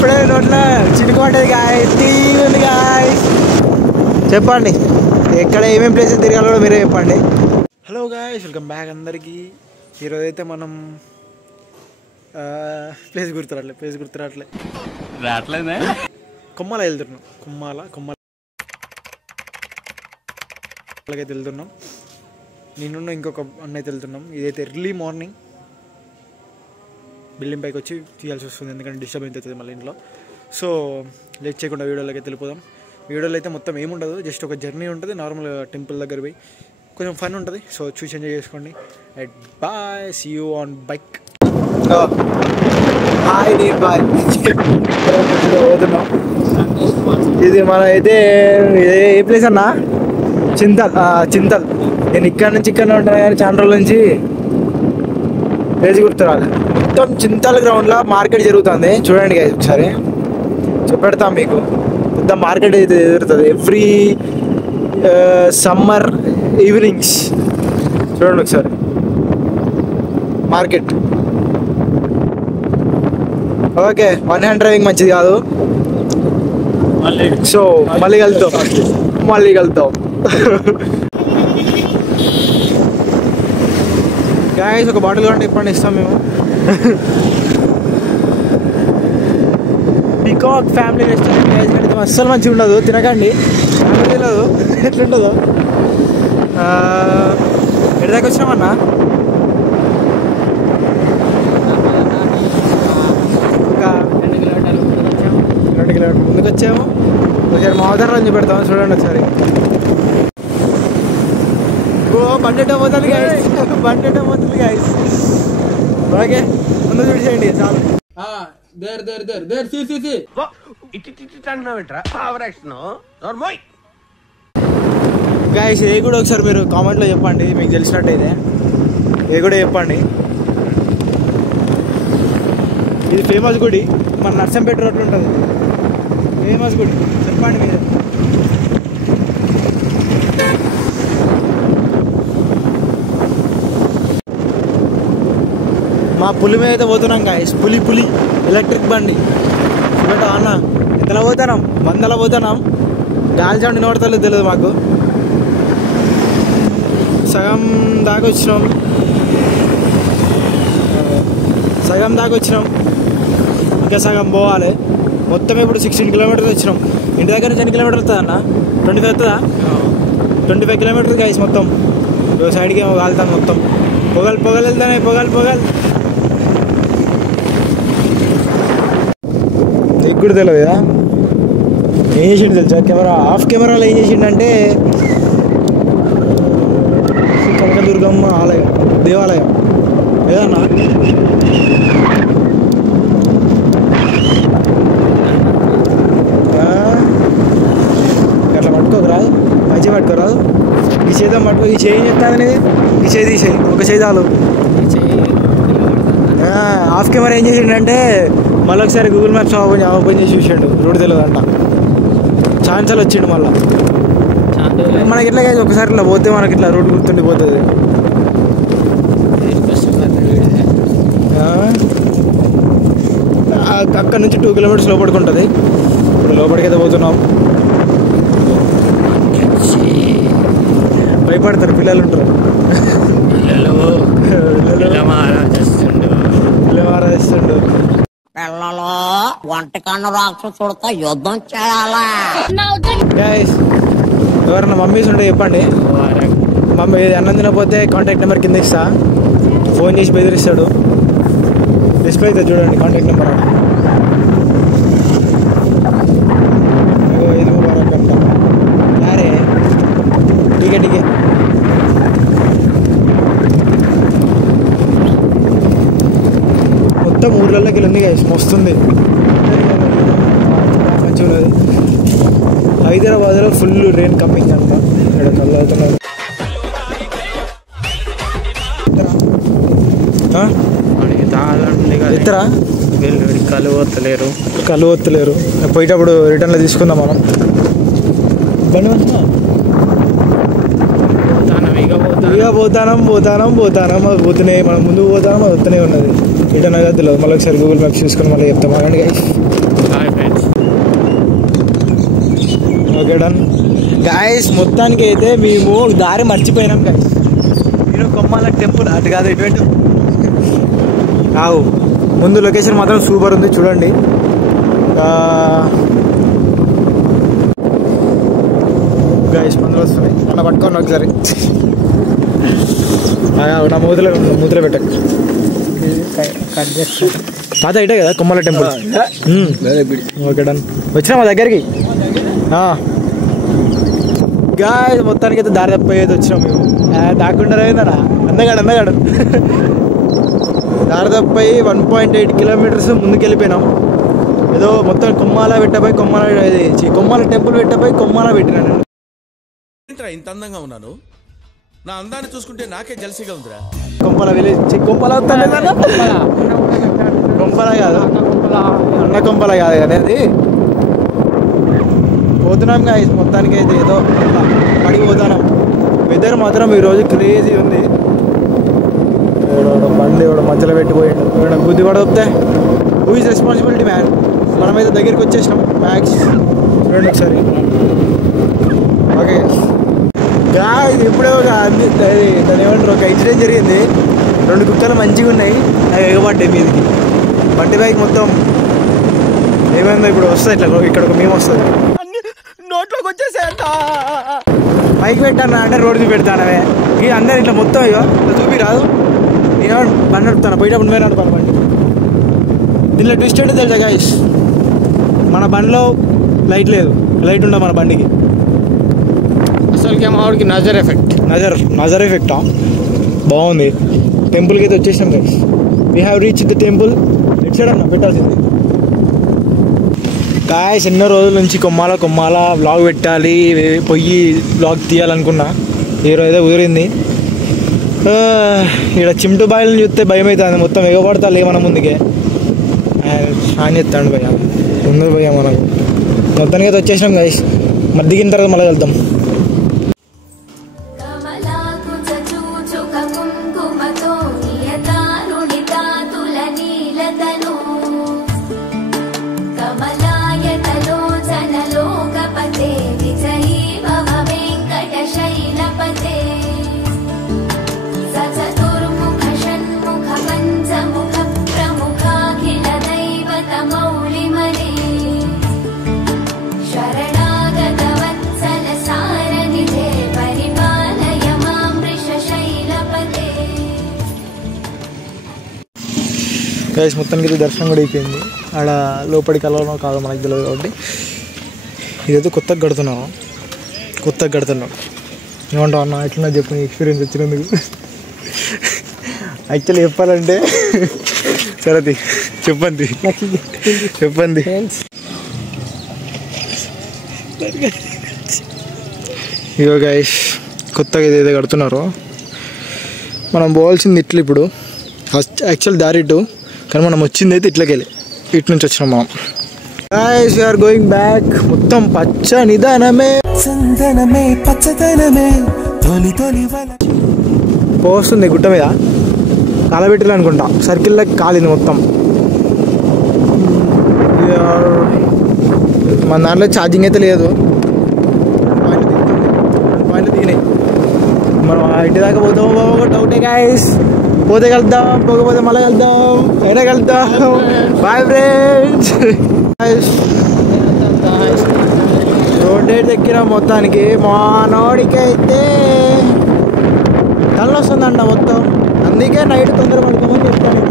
ఇప్పుడే నోట్లో చినుకోండి గాయస్, ఉంది గాయస్. చెప్పండి ఎక్కడ ఏమేమి ప్లేసెస్ తిరగాలో కూడా మీరే చెప్పండి. హలో గాయస్, వెల్కమ్ బ్యాక్ అందరికీ. ఈరోజు అయితే మనం ప్లేస్ గుర్తురాట్లే కొమ్మాల వెళ్తున్నాం. కొమ్మాలకైతే వెళ్తున్నాం. నేను ఇంకొక అన్నైతే వెళ్తున్నాం. ఇదైతే ఎర్లీ మార్నింగ్ బిల్డింగ్ పైకి వచ్చి తీయాల్సి వస్తుంది, ఎందుకంటే డిస్టర్బెన్స్ అవుతుంది మళ్ళీ ఇంట్లో. సో లేట్ చేయకుండా వీడియోలోకి అయితే వెళ్ళిపోదాం. వీడియోలో అయితే మొత్తం ఏముండదు, జస్ట్ ఒక జర్నీ ఉంటుంది. నార్మల్ టెంపుల్ దగ్గర పోయి కొంచెం ఫన్ ఉంటుంది. సో చూసి ఎంజాయ్ చేసుకోండి. And bye, see you on bike. ఇది మన అయితే ఏ ప్లేస్ అన్నా? చింతల్. నేను ఇక్కడ నుంచి ఉంటాను కానీ చాలా రోజుల నుంచి ప్లేస్ గుర్తురాలి. మొత్తం చింతల్ గ్రౌండ్లో మార్కెట్ జరుగుతుంది. చూడండి కదా ఒకసారి చూపెడతాం మీకు. పెద్ద మార్కెట్ అయితే జరుగుతుంది ఎవ్రీ సమ్మర్ ఈవినింగ్స్. చూడండి ఒకసారి market. Okay, one hand driving మంచిది కాదు. సో మళ్ళీ కలుద్దాం. గాయస్ ఒక బాటిల్ కావాలంటే ఇప్పండి, ఇస్తాం మేము. పికాక్ ఫ్యామిలీ రెస్టారెంట్ గాయస్, కానీ అస్సలు మంచిగా ఉండదు, తినకండి. తెలియదు ఎట్లుంటుందో. ఎక్కడి దాకా వచ్చినామన్నా? ఒక 2 కిలోమీటర్లు ముందుకు వచ్చాము. ఒకసారి మావదారం అని పెడతాము, చూడండి ఒకసారి. బండి పోతుంది గాయస్. ఓకే, ముందు చూసేయండి చాలు. గాయస్ ఇది కూడా ఒకసారి మీరు కామెంట్లో చెప్పండి, మీకు తెలిసినట్టయితే ఇది కూడా చెప్పండి. ఇది ఫేమస్ గుడి, మన నర్సంపేట రోడ్లు ఉంటుంది. ఫేమస్ గుడి చెప్పండి మీరు. మా పులి మీద అయితే పోతున్నాం గాయస్. పులి ఎలక్ట్రిక్ బండి చూపెట్టా అన్న. ఎంతలా పోతున్నాం? 100లా పోతున్నాం. గాలి సౌండ్ వినబడతలేదు, తెలియదు మాకు. సగం దాకా వచ్చినాం, ఇంకా సగం పోవాలి. మొత్తం ఇప్పుడు 16 కిలోమీటర్స్ వచ్చినాం. ఇంటి దగ్గర నుంచి 10 కిలోమీటర్లు వస్తుంది అన్న? 25 వస్తుందా? 25 కిలోమీటర్స్ గాయస్ మొత్తం. సైడ్కి ఏమో కాలుతాను మొత్తం. పొగలు వెళ్తానే, పొగలు. నీకు కూడా తెలియదు కదా ఏం చేసిండు తెలుసా? కెమెరాలో ఏం చేసిండంటే కనకదుర్గమ్మ దేవాలయం ఏదన్నా అట్లా పట్టుకోకరాదు, మంచిగా పట్టుకోరాదు. ఈ చేద్దాం పట్టుకో. ఈ చేయి చెప్తాను అనేది, ఈ చేయి తీసేయి, ఒక చేయి చాలు. ఆఫ్ కెమెరా ఏం చేసిండంటే మళ్ళీ ఒకసారి గూగుల్ మ్యాప్స్ ఓపెన్ చేసి చూసాడు, రూట్ తెలియదంట. ఛాన్సాలు వచ్చిండు మళ్ళీ. మనకి ఇట్లా ఒకసారి ఇట్లా పోతే మనకి ఇట్లా రూట్ గుర్తుండిపోతుంది. అక్కడ నుంచి 2 కిలోమీటర్స్ లోపలికి ఉంటుంది. ఇప్పుడు లోపలికి అయితే పోతున్నాం. భయపడతారు పిల్లలు ఉంటారు. ఆరాధిస్తుండు. పిల్లలు వంటకన్నా రాక్షసుడితో యుద్ధం చేయాలా? ఎవరన్నా మమ్మీస్ ఉంటే చెప్పండి. మమ్మీ అన్నం తినకపోతే కాంటాక్ట్ నెంబర్ కింద ఇస్తా, ఫోన్ చేసి బెదిరిస్తాడు. డిస్ప్లే అయితే చూడండి కాంటాక్ట్ నెంబర్. ఇది ముబారక్ అంట. అరే టికెట్ మొత్తం ఊర్లలోకి వెళ్ళింది గాయస్, వస్తుంది మంచిగా ఉన్నది. హైదరాబాద్లో ఫుల్ రెయిన్ కమ్మింగ్ అంట. ఇక్కడ కళ్ళు అవుతున్నారు. ఇద్దరా కళ్ళు వత్తలేరు. పోయేటప్పుడు రిటర్న్లో తీసుకుందాం మనం. ఇక పోతానం పోతున్నాయి. మనం ముందుకు పోతానం, అది వస్తూనే ఉన్నది. రిటర్న్ కదా తెలియదు. మళ్ళీ ఒకసారి గూగుల్ మ్యాప్స్ చూసుకొని మళ్ళీ చెప్తాం. అలాంటి గాయస్ మొత్తానికి అయితే మేము దారి మర్చిపోయినాం గాయస్. నేను కొమ్మాల టెంపుల్ అటు కాదు ఇటువంటి కావు. ముందు లొకేషన్ మాత్రం సూపర్ ఉంది చూడండి. గాయస్ మందులు వస్తున్నాయి అన్న పట్టుకోండి ఒకసారి. నా మూతలో పెట్ట తాత ఇటే కదా కొమ్మల టెంపుల్. Okay done. వచ్చినా మా దగ్గరికి గాయస్ మొత్తానికి అయితే దారి తప్పయ్యేది వచ్చినాం మేము. దాక్కుండా అయిందనా అందగాడు దారి తప్పయి 1.8 కిలోమీటర్స్ ముందుకు వెళ్ళిపోయినాం. ఏదో మొత్తం కొమ్మాల పెట్టపోయి కొమ్మాల టెంపుల్ పెట్టపోయి కొమ్మాల పెట్టినా నేను. ఇంత అందంగా ఉన్నాను, నా అందాన్ని చూసుకుంటే నాకే జలసిగా ఉందిరా. కొంపల విలేజ్ కొంపల కొంపల కాదు అన్న కొంపల కాదు కానీ అది పోతున్నాం గాయస్. మొత్తానికి అయితే ఏదో పడికి పోతున్నాం. వెదర్ మాత్రం ఈరోజు క్రేజీ ఉంది. బండి మధ్యలో పెట్టిపోయాడు గుద్ది పడొస్తే హూ ఈజ్ రెస్పాన్సిబిలిటీ మ్యాన్. మనమైతే దగ్గరికి వచ్చేసినాం మ్యాక్స్. చూడండి ఒకసారి. ఓకే గాయస్ ఇప్పుడే దాన్ని ఏమంటారు ఒక ఇన్సిడెంట్ జరిగింది. 2 కుక్కలు మంచిగా ఉన్నాయి, అవి ఎగబడ్డాయి మీదకి. బండి బైక్ మొత్తం ఏమైందో ఇప్పుడు వస్తుంది ఇట్లా. ఇక్కడ ఒక మేము వస్తుంది నోట్లోకి వచ్చేసేంట. బైక్ పెట్టాను అంటే రోడ్డు చూపెడతానవే ఇక అందరు ఇట్లా మొత్తం ఇక ఇట్లా చూపి రాదు. నేను బండి నడుపుతాను పోయేటప్పుడు నేను నడుపాను బండి. దీనిలో ట్విస్ట్ ఏంటో తెలుసా గాయస్, మన బండిలో లైట్ లేదు. లైట్ ఉండదు మన బండికి. అసలుకి మావాడికి నజర్ ఎఫెక్టా బాగుంది. టెంపుల్కి అయితే వచ్చేసాం guys. We have reach the temple. It side అన్న పెట్టాల్సింది గాయస్. ఎన్నో రోజుల నుంచి కొమ్మాల వ్లాగ్ పెట్టాలి, పొయ్యి వ్లాగ్ తీయాలనుకున్నా. ఈరోజు ఏదో కుదిరింది. ఇక్కడ చింటు బాయిలను చూస్తే భయం అవుతుంది. మొత్తం ఎగబడతా లేమన్నా ముందుకే ఆయన చెప్తాడు భయ్య ముందు భయ్య మనకు. మొత్తానికి అయితే వచ్చేసినాం గైస్. మరి దిగిన తర్వాత మళ్ళీ వెళ్తాం. గైస్ మొత్తానికి అయితే దర్శనం కూడా అయిపోయింది. ఆడ లోపలికి వెళ్ళడం కాదు మనకి తెలియదు కాబట్టి ఇదైతే కొత్తగా కడుతున్నాం. ఏమంటావు అన్న ఎట్లా చెప్పు నీ ఎక్స్పీరియన్స్ వచ్చినందుకు. యాక్చువల్లీ చెప్పాలంటే సరే చెప్పండి ఇగో గైస్ కొత్తగా ఏదైతే కడుతున్నారో మనం పోవాల్సింది ఇట్లా. ఇప్పుడు ఫస్ట్ యాక్చువల్ దారి ఇటు, కానీ మనం వచ్చింది అయితే ఇట్లకెళ్ళి ఇటు నుంచి వచ్చినాం మనం. Guys we are going back. మొత్తం పచ్చనిదనమే పోస్తుంది గుట్ట మీద. కాలబెట్టిలు అనుకుంటా సర్కిల్లోకి కాలింది మొత్తం. మన దాంట్లో ఛార్జింగ్ అయితే లేదు. పాయింట్లు దిగినాయి. మనం ఇంటి దాకా పోతామో బాబు డౌటే గాయస్. పోతే కలుద్దాం, పోకపోతే మళ్ళీ కలుద్దాం, అయినా కలుద్దాం. Bye friends. రోడ్ దగ్గర మొత్తానికి మా నోడికి అయితే తల వస్తుందంట మొత్తం. అందుకే నైట్ తొందర పడుకోమని చెప్తాను.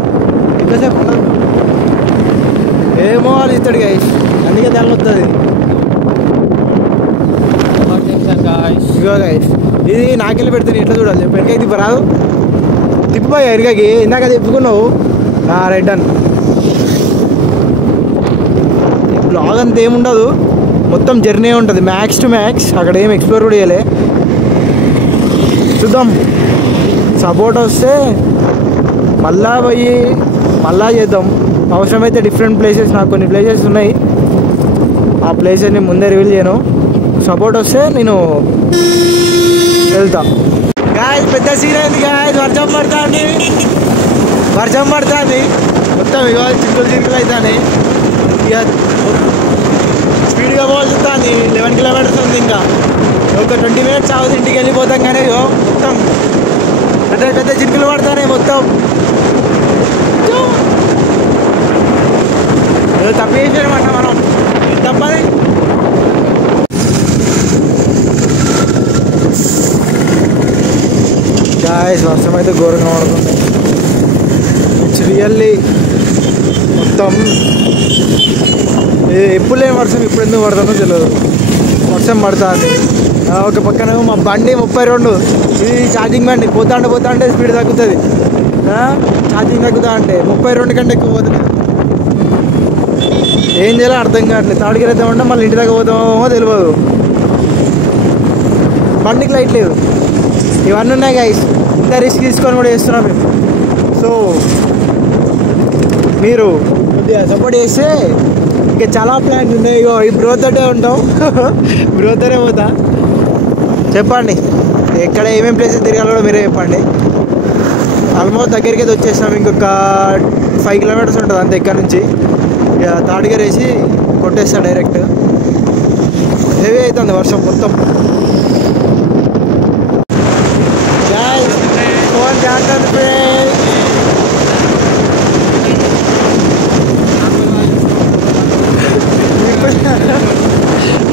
ఎంతసేపు ఏమో వాళ్ళు ఇస్తాడు గాయస్, అందుకే తెల్ల వస్తుంది. ఇగో గాయస్ ఇది నాకెళ్ళి పెడితే ఎట్లా చూడాలి వెనకకి తిప్ప రాదు. తిప్పిపోయా వెనకకి, ఇందాక తిప్పుకున్నావు. Right done. బ్లాగ్ అంతా ఏముండదు, మొత్తం జర్నీ ఉంటుంది మ్యాక్స్ టు మ్యాక్స్. అక్కడ ఏం ఎక్స్ప్లోర్ కూడా చేయలే. చూద్దాం సపోర్ట్ వస్తే మళ్ళా పోయి మళ్ళా చేద్దాం. అవసరమైతే డిఫరెంట్ ప్లేసెస్, నాకు కొన్ని ప్లేసెస్ ఉన్నాయి, ఆ ప్లేసెస్ని ముందే రివీల్ చేయను. సపోర్ట్ వస్తే నేను వెళ్తా. గాయస్ పెద్ద సీన్ అయింది గాయస్. వర్షం పడుతుంది మొత్తం. ఇక చిరుకులు అవుతాయి. ఇక స్పీడ్గా పోతుంది. 11 కిలోమీటర్స్ ఉంది ఇంకా. ఒక 20 minutes అవుతుంది ఇంటికి వెళ్ళిపోతాం. కానీ మొత్తం పెద్ద పెద్ద చినుకులు పడతానే మొత్తం ఏదో తప్పు చేసామన్న మనం. తప్పది. గాయస్ వర్షం అయితే ఘోరంగా పడుతుంది. ఇట్స్ రియల్లీ మొత్తం ఎప్పుడు లేని వర్షం ఇప్పుడు ఎందుకు పడుతుందో తెలియదు. వర్షం పడుతుంది. ఒక పక్కన మా బండి 32, ఇది ఛార్జింగ్ బండి. పోతాంటే స్పీడ్ తగ్గుతుంది. ఛార్జింగ్ తగ్గుతా అంటే 32 కంటే ఎక్కువ పోతుంది. ఏం చేయాలో అర్థం కావట్లేదు. తాడికి వెళ్తామంటే మళ్ళీ ఇంటి దగ్గర పోతామో తెలియదు. బండికి లైట్ లేదు. ఇవన్నీ ఉన్నాయి గైస్. ఇంత రిస్క్ తీసుకొని కూడా చేస్తున్నాం మేము. సో మీరు కొద్దిగా సపోర్ట్ చేస్తే ఇంకా చాలా ప్లాన్స్ ఉన్నాయి. ఇగో ఈ బ్రోతోటే ఉంటాం. బ్రోతోనే పోతా. చెప్పండి ఎక్కడ ఏమేమి ప్లేసెస్ తిరగాలో కూడా మీరే చెప్పండి. ఆల్మోస్ట్ దగ్గరికి అయితే వచ్చేసాం. ఇంకొక 5 kilometers ఉంటుంది అంతే ఇక్కడ నుంచి. ఇక తాడిగర్ వేసి కొట్టేస్తా డైరెక్ట్. హెవీ అవుతుంది వర్షం మొత్తం. ఫోన్ జాగ్రత్త.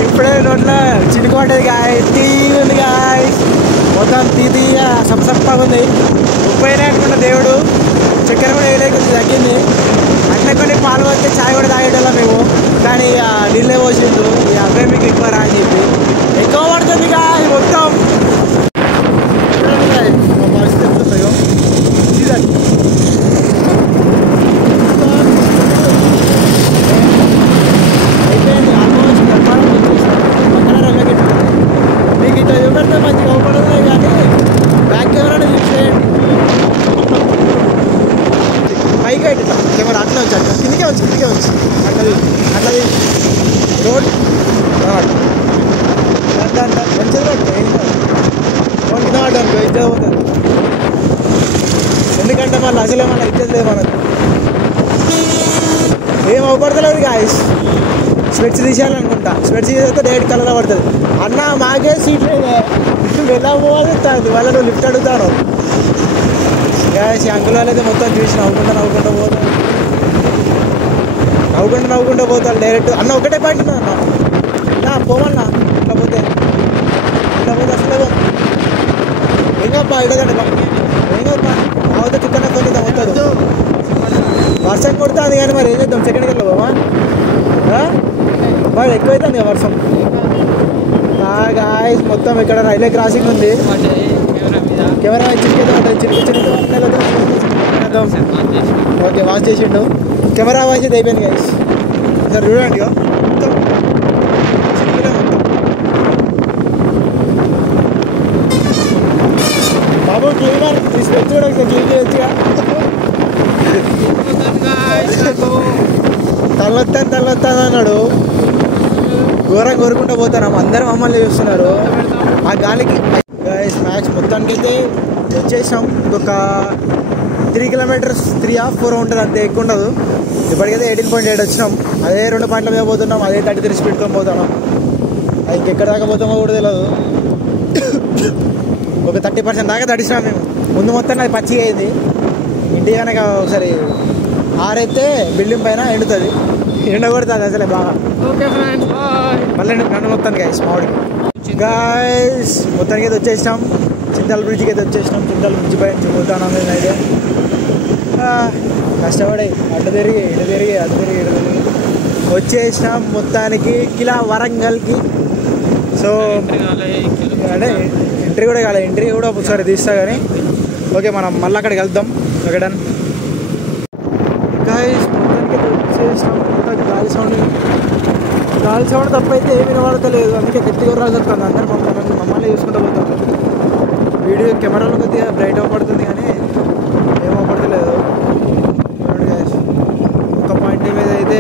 ఇప్పుడే నోట్లో చినుకోండి గాయ. టీ ఉంది గాయ. మొత్తం తీది సప్పగా ఉంది. ఉప్పైనా అనుకుంటా దేవుడు. చక్కెర కూడా వేయలేకుండా తగ్గింది. అట్లా కొన్ని పాలు వస్తే ఛాయ్ కూడా తాగేటోళ్ళం మేము. కానీ నీళ్ళే పోసిండు. అవే మీకు ఎక్కువ రా అని చెప్పి ఎక్కువ పడుతుంది గాయ మొత్తం. అయిపోయింది ఆల్మోస్ట్ వ్యాపారం వచ్చేసాం. పక్కన రమ్మకెట్ మీకు ఇట్లా చూపెడితే మంచిగా అవపడదు. కానీ బ్యాక్ కెమెరా యూజ్ చేయండి. పైగా కెమెరా అట్లా వచ్చి అట్లా కిందికే వచ్చి అట్లా రోడ్ మంచిగా రోడ్ ఫోన్ కింద పడ్డాను ఇద్దరు పోతుంది. ఎందుకంటే మళ్ళీ అసలే మళ్ళీ ఇచ్చేది లేదు మనకు. ఏం అవపడతలేదు గాయస్. స్వెట్స్ తీసేయాలనుకుంటా. స్వెట్స్ తీసేస్తే డైరెక్ట్ కలర్ పడుతుంది. అన్న మాకే సీట్ లేదు. ఎలా పోవాలి వాళ్ళ నువ్వు లిఫ్ట్ అడుగుతాను గాయస్. ఈ అంకుల్ వాళ్ళు అయితే మొత్తం చూసి నవ్వుకుంటూ పోతాను డైరెక్ట్. అన్న ఒకటే పాయింట్ ఉన్నా అన్న పోమన్నా. ఇట్లా పోతే అసలే ఏంగప్పా ఇడగండి ఏంగప్పా అవత చిక్కన కొంచెం అవుతుంది. వర్షం కొడుతుంది కానీ మరి ఏం చేద్దాం. సెకండ్ గేర్లో బామా బాగా ఎక్కువైతుంది వర్షం. గాయస్ మొత్తం ఇక్కడ రైల్వే క్రాసింగ్ ఉంది. కెమెరా చిన్న ఓకే వాష్ చేసిండు. కెమెరా వాష్ అయితే అయిపోయింది గాయస్. సార్ చూడండి మొత్తం బాబు క్లీనర్ తీసుకొచ్చి కూడా క్లీన్ చేయొచ్చుగా. తలొత్తాను అన్నాడు. ఘోరంగా కోరుకుంటూ పోతాను. అందరం మమ్మల్ని చూస్తున్నారు ఆ గాలికి. మ్యాచ్ మొత్తానికి అయితే వచ్చేసాం. ఇంకొక 3 kilometers 3 or 4 ఉంటుంది అంతే, ఎక్కువ ఉండదు. ఇప్పటికైతే 18.8 వచ్చినాం. అదే 2 పాయింట్ల మీద పోతున్నాం. అదే 33 స్పీడ్తో పోతున్నాం. ఇంకెక్కడ దాకా పోతామో కూడా తెలియదు. ఒక 30% దాకా తడిచినాం మేము. ముందు మొత్తం అది పచ్చిగా అయింది. ఇంటి కనుక ఒకసారి ఆరైతే బిల్డింగ్ పైన ఎండుతుంది. ఎండగొడుతుంది అసలే బాగా. మళ్ళీ నన్ను మొత్తానికి గాయస్ మామిడికి గాయస్ మొత్తానికి అయితే వచ్చేసినాం. చింతల బ్రిడ్జ్కి అయితే వచ్చేసినాం. చింతల బ్రిడ్జ్ పై నుంచి పోతాను అయితే కష్టపడి అటు తిరిగి ఇటు తిరిగి వచ్చేసినాం మొత్తానికి కిలా వరంగల్కి. సో అంటే ఎంట్రీ కూడా కాలేదు. ఎంట్రీ కూడా ఒకసారి తీస్తా కానీ ఓకే మనం మళ్ళీ అక్కడికి వెళ్దాం. Okay done guys. మొత్తానికి వచ్చేసినాం. గాలి సౌండ్ తప్పైతే ఏమి వినబడతలేదు. అందుకే గట్టిగా రాజొస్తుంది. అందరూ మమ్మల్ని చూసుకుంటూ పోతాం. వీడియో కెమెరాలో కొద్దిగా బ్రైట్ అవ్వబడుతుంది కానీ ఏం అవ్వబడతలేదు. ఒక పాయింట్ మీద అయితే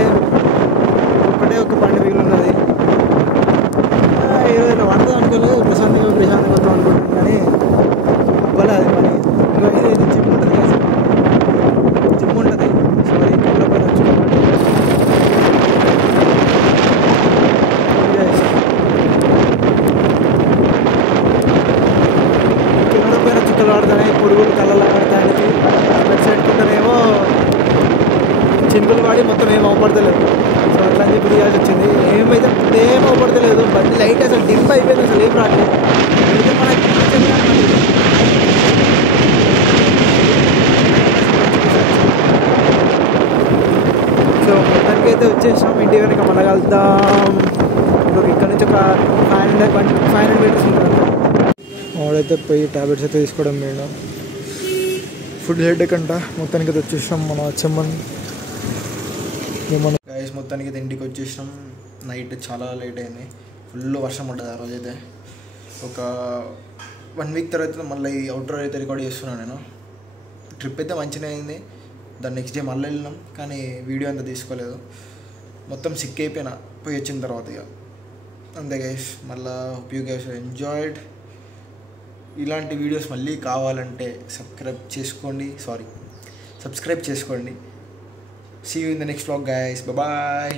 ఒక పాయింట్ మిగిలి ఉన్నది. ఏదైనా పడుతుంది అనుకోలేదు. ప్రశాంతంగా వద్దాం అనుకుంటుంది కానీ అవ్వలే. అది పని ఇది జిమ్ ఉంటుంది కదా, జిమ్ ఉంటుంది. సో అది కెమెరా పైన వచ్చుకోవాలి. ఇప్పుడు తీయాల్సి వచ్చింది. ఏమైతే ఏం అవపడతలేదు, బండి లైట్ అసలు డిమ్ అయిపోయింది, అసలు ఏం రాలేదు. ఇది మనకి సో మొత్తానికి అయితే వచ్చేసాం ఇంటి వెనక. మళ్ళీ కలుద్దాం. ఇక్కడ నుంచి ఒక 500 మీటర్స్ ఉంటుంది. వాడైతే పోయి ట్యాబ్లెట్స్ అయితే తీసుకోవడం నేను ఫుడ్ హెడేక్ అంట. మొత్తానికి అయితే వచ్చేసాం మన చెమ్మన్ గైస్. మొత్తానికి అయితే ఇంటికి వచ్చేసాం. నైట్ చాలా లేట్ అయింది, ఫుల్ వర్షం ఉంటుంది ఆ రోజైతే. ఒక 1 వీక్ తర్వాత మళ్ళీ అవుట్డోర్ అయితే రికార్డ్ చేస్తున్నాను నేను. ట్రిప్ అయితే మంచిగా అయింది. దాని నెక్స్ట్ డే మళ్ళీ వెళ్ళినాం, కానీ వీడియో అంతా తీసుకోలేదు. మొత్తం సిక్ అయిపోయినా పోయి వచ్చిన తర్వాత ఇక అంతే గైస్. మళ్ళీ హోప్ యూ గైస్ ఎంజాయ్డ్. ఇలాంటి వీడియోస్ మళ్ళీ కావాలంటే సబ్స్క్రైబ్ చేసుకోండి. See you in the next vlog guys. Bye.